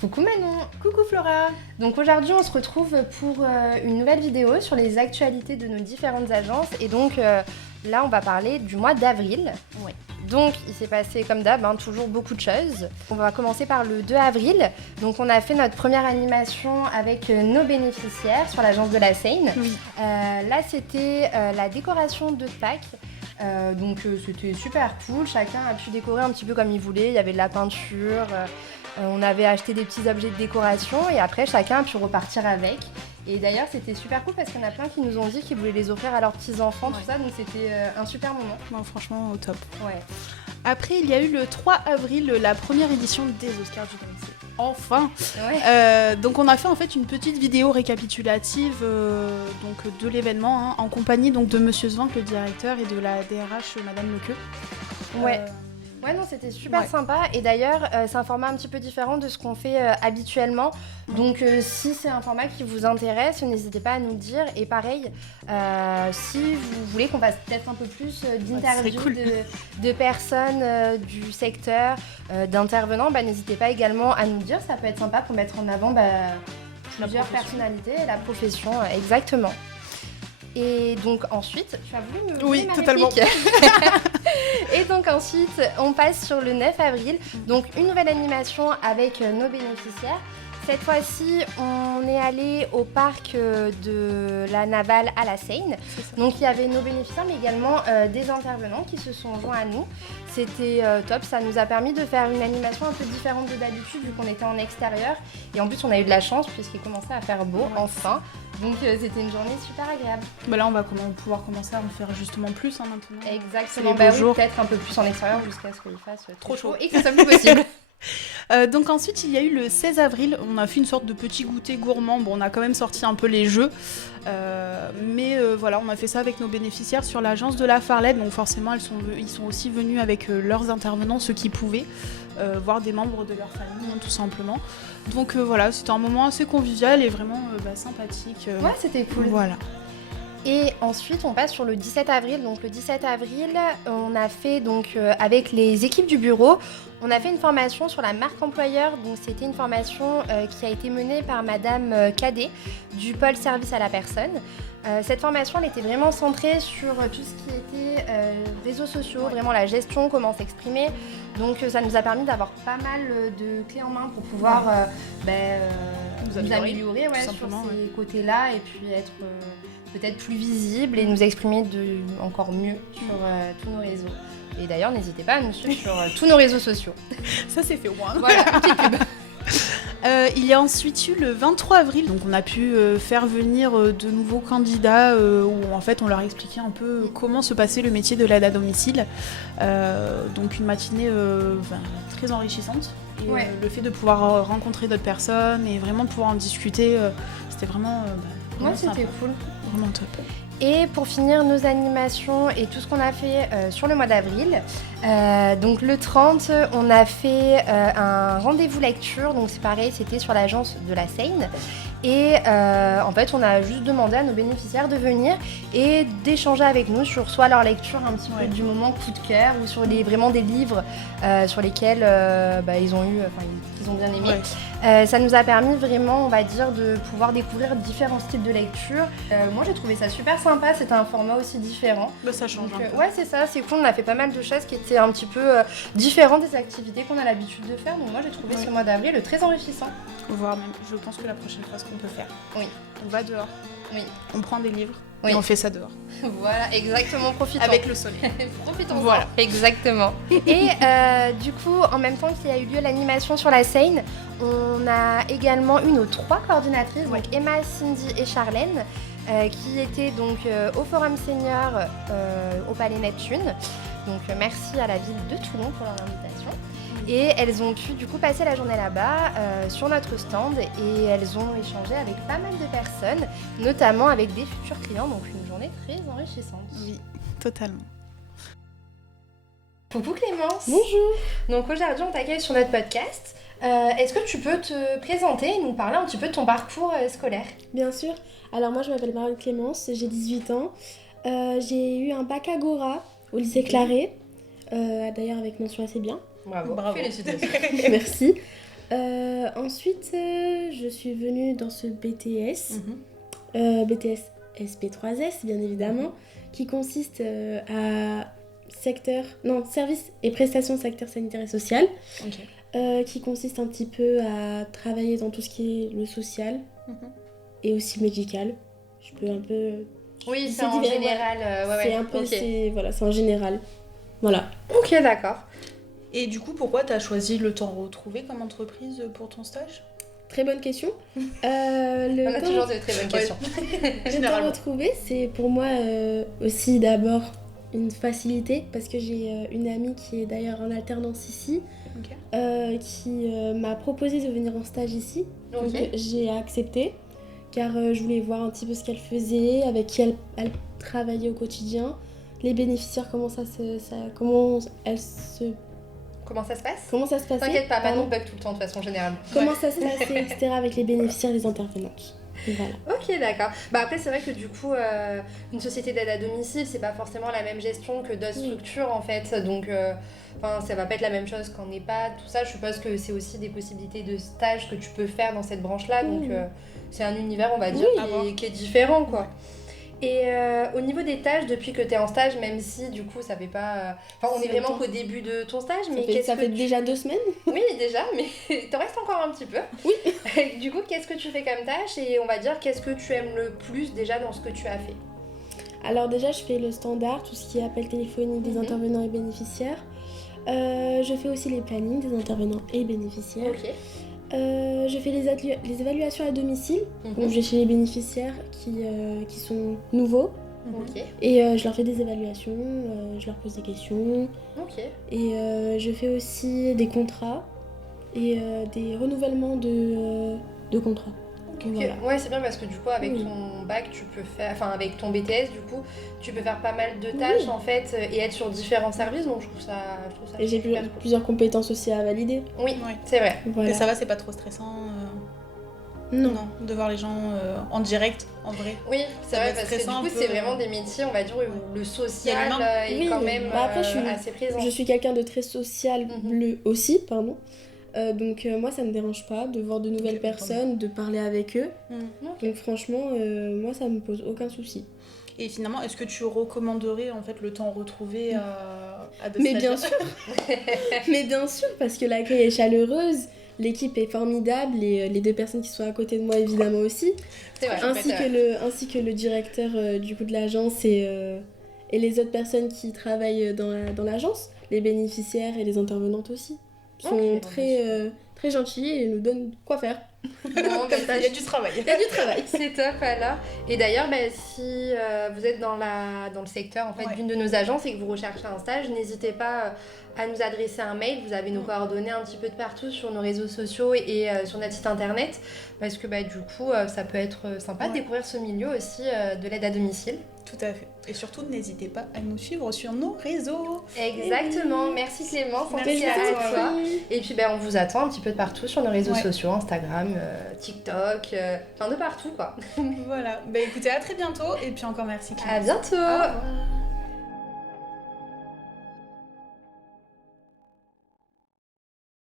Coucou Manon. Coucou Flora. Donc aujourd'hui on se retrouve pour une nouvelle vidéo sur les actualités de nos différentes agences et donc là on va parler du mois d'avril. Ouais. Donc il s'est passé comme d'hab, toujours beaucoup de choses. On va commencer par le 2 avril. Donc on a fait notre première animation avec nos bénéficiaires sur l'agence de la Seine. Oui. Là c'était la décoration de Pâques. Donc c'était super cool, chacun a pu décorer un petit peu comme il voulait, il y avait de la peinture, on avait acheté des petits objets de décoration et après chacun a pu repartir avec. Et d'ailleurs c'était super cool parce qu'il y en a plein qui nous ont dit qu'ils voulaient les offrir à leurs petits-enfants, tout ça, donc c'était un super moment. Non, franchement, au top. Ouais. Après, il y a eu le 3 avril, la première édition des Oscars du lycée. Enfin Ouais. Donc on a fait en fait une petite vidéo récapitulative donc, de l'événement, en compagnie donc, de Monsieur Svank, le directeur, et de la DRH, Madame Lequeux. Ouais. Ouais, non, c'était super sympa. Et d'ailleurs, c'est un format un petit peu différent de ce qu'on fait habituellement. Donc, si c'est un format qui vous intéresse, n'hésitez pas à nous le dire. Et pareil, si vous voulez qu'on fasse peut-être un peu plus d'interviews cool. de personnes du secteur, d'intervenants, n'hésitez pas également à nous le dire. Ça peut être sympa pour mettre en avant plusieurs personnalités et la profession. Exactement. Et donc ensuite, tu as voulu me Oui, ma totalement. Et donc ensuite, on passe sur le 9 avril. Donc une nouvelle animation avec nos bénéficiaires. Cette fois-ci, on est allé au parc de la Navale à la Seine. Donc il y avait nos bénéficiaires, mais également des intervenants qui se sont joints à nous. C'était top, ça nous a permis de faire une animation un peu différente de d'habitude vu qu'on était en extérieur. Et en plus, on a eu de la chance puisqu'il commençait à faire beau, enfin. Donc c'était une journée super agréable. Là, on va pouvoir commencer à en faire justement plus maintenant. Exactement, oui, peut-être un peu plus en extérieur jusqu'à ce qu'il fasse trop chaud et que ce soit plus possible. Donc ensuite il y a eu le 16 avril, on a fait une sorte de petit goûter gourmand, on a quand même sorti un peu les jeux, mais voilà, on a fait ça avec nos bénéficiaires sur l'agence de la Farlette, donc forcément ils sont aussi venus avec leurs intervenants, ceux qui pouvaient, voir des membres de leur famille tout simplement. Donc voilà, c'était un moment assez convivial et vraiment sympathique. Ouais, c'était cool. Voilà. Et ensuite, on passe sur le 17 avril. Donc le 17 avril, on a fait donc avec les équipes du bureau, on a fait une formation sur la marque employeur. Donc c'était une formation qui a été menée par Madame Cadet du pôle service à la personne. Cette formation, elle était vraiment centrée sur tout ce qui était réseaux sociaux, vraiment la gestion, comment s'exprimer. Donc ça nous a permis d'avoir pas mal de clés en main pour pouvoir nous améliorer sur ces côtés-là et puis être peut-être plus visible et nous exprimer encore mieux sur tous nos réseaux. Et d'ailleurs, n'hésitez pas à nous suivre sur tous nos réseaux sociaux. Ça, c'est fait au moins. Voilà, petite pub. Il y a ensuite eu le 23 avril, donc on a pu faire venir de nouveaux candidats où en fait on leur expliquait un peu comment se passait le métier de l'aide à domicile. Donc une matinée très enrichissante. Et le fait de pouvoir rencontrer d'autres personnes et vraiment de pouvoir en discuter, c'était vraiment c'était cool. Vraiment top. Et pour finir nos animations et tout ce qu'on a fait sur le mois d'avril, donc le 30, on a fait un rendez-vous lecture, donc c'est pareil, c'était sur l'agence de la Seine. Et en fait, on a juste demandé à nos bénéficiaires de venir et d'échanger avec nous sur soit leur lecture un petit peu du moment coup de cœur ou sur vraiment des livres sur lesquels ils ont bien aimé. Ça nous a permis vraiment, on va dire, de pouvoir découvrir différents styles de lecture. Moi, j'ai trouvé ça super sympa. C'était un format aussi différent. Ça change un peu. Ouais, c'est ça. C'est cool. On a fait pas mal de choses qui étaient un petit peu différentes des activités qu'on a l'habitude de faire. Donc moi, j'ai trouvé ce mois d'avril très enrichissant. Voire même, je pense que la prochaine fois, ce qu'on peut faire. Oui. On va dehors. Oui. On prend des livres. Et on fait ça dehors. Voilà, exactement, profitons. Avec le soleil. Profitons. Voilà. Exactement. Et du coup, en même temps qu'il y a eu lieu l'animation sur la Seine, on a également eu nos 3 coordinatrices, donc Emma, Cindy et Charlène, qui étaient donc au Forum Senior au Palais Neptune. Donc merci à la ville de Toulon pour leur invitation. Et elles ont pu du coup passer la journée là-bas sur notre stand et elles ont échangé avec pas mal de personnes, notamment avec des futurs clients, donc une journée très enrichissante. Oui, totalement. Coucou Clémence. Bonjour. Donc aujourd'hui on t'accueille sur notre podcast. Est-ce que tu peux te présenter et nous parler un petit peu de ton parcours scolaire ? Bien sûr. Alors moi je m'appelle Marion Clémence, j'ai 18 ans. J'ai eu un bac Agora au lycée Claret, d'ailleurs avec mention assez bien. Bravo. Félicitations. Merci. Ensuite, je suis venue dans ce BTS, BTS SP3S bien évidemment, qui consiste à services et prestations secteur sanitaire et social, qui consiste un petit peu à travailler dans tout ce qui est le social et aussi médical. Je peux un peu... Oui, c'est en général. C'est un peu, c'est en général. Voilà. Ok, d'accord. Et du coup, pourquoi tu as choisi le temps retrouvé comme entreprise pour ton stage ? Très bonne question. On a toujours de très bonnes questions. Le temps retrouvé, c'est pour moi aussi d'abord une facilité parce que j'ai une amie qui est d'ailleurs en alternance ici, qui m'a proposé de venir en stage ici. Donc j'ai accepté car je voulais voir un petit peu ce qu'elle faisait, avec qui elle travaillait au quotidien, les bénéficiaires, comment ça se passait. T'inquiète pas de bug tout le temps de façon générale. Comment ça se passait, etc. avec les bénéficiaires, les intervenantes. Voilà. Ok, d'accord. Après, c'est vrai que du coup, une société d'aide à domicile, c'est pas forcément la même gestion que d'autres structures en fait. Donc, ça va pas être la même chose qu'en EHPAD, tout ça. Je suppose que c'est aussi des possibilités de stage que tu peux faire dans cette branche-là. Donc, c'est un univers, on va dire, qui est différent, quoi. Et au niveau des tâches, depuis que tu es en stage, même si du coup ça fait pas... on est vraiment qu'au début de ton stage, mais ça fait déjà 2 semaines. Oui, déjà, mais t'en restes encore un petit peu. Oui. Du coup, qu'est-ce que tu fais comme tâche et on va dire qu'est-ce que tu aimes le plus déjà dans ce que tu as fait? Alors déjà, je fais le standard, tout ce qui est appel téléphonique des intervenants et bénéficiaires. Je fais aussi les plannings des intervenants et bénéficiaires. Ok. Je fais les évaluations à domicile, donc je vais chez les bénéficiaires qui sont nouveaux. Et je leur fais des évaluations, je leur pose des questions. Et je fais aussi des contrats et des renouvellements de contrats. Voilà. Ouais, c'est bien parce que du coup, avec ton bac, tu peux faire, avec ton BTS, du coup, tu peux faire pas mal de tâches en fait et être sur différents services. Donc je trouve ça. Et j'ai plusieurs compétences aussi à valider. Oui, c'est vrai. Voilà. Et ça va, c'est pas trop stressant. Non, de voir les gens en direct, en vrai. Oui, c'est vrai parce que du coup, c'est vraiment des métiers, on va dire, où le social est quand même après, assez présent. Je suis quelqu'un de très social aussi, pardon. Donc moi ça me dérange pas de voir de nouvelles personnes, de parler avec eux. Donc franchement moi ça me pose aucun souci. Et finalement, est-ce que tu recommanderais en fait le temps retrouvé à de Mais bien sûr. Mais bien sûr, parce que l'accueil est chaleureuse, l'équipe est formidable et les 2 personnes qui sont à côté de moi évidemment aussi. C'est vrai, ainsi que le directeur du coup de l'agence et les autres personnes qui travaillent dans l'agence, les bénéficiaires et les intervenantes aussi. Sont très gentils et nous donnent quoi faire. Bon, il y a du travail. Il y a du travail. C'est top alors. Et d'ailleurs, si vous êtes dans le secteur en fait, d'une de nos agences et que vous recherchez un stage, n'hésitez pas à nous adresser un mail. Vous avez nos coordonnées un petit peu de partout sur nos réseaux sociaux et sur notre site internet. Parce que du coup, ça peut être sympa de découvrir ce milieu aussi de l'aide à domicile. Tout à fait. Et surtout, n'hésitez pas à nous suivre sur nos réseaux. Merci Clémence. Merci à toi. Et puis on vous attend un petit peu de partout sur nos réseaux sociaux, Instagram, TikTok, de partout quoi. Voilà. Écoutez, à très bientôt et puis encore merci Clémence. À bientôt. Au revoir.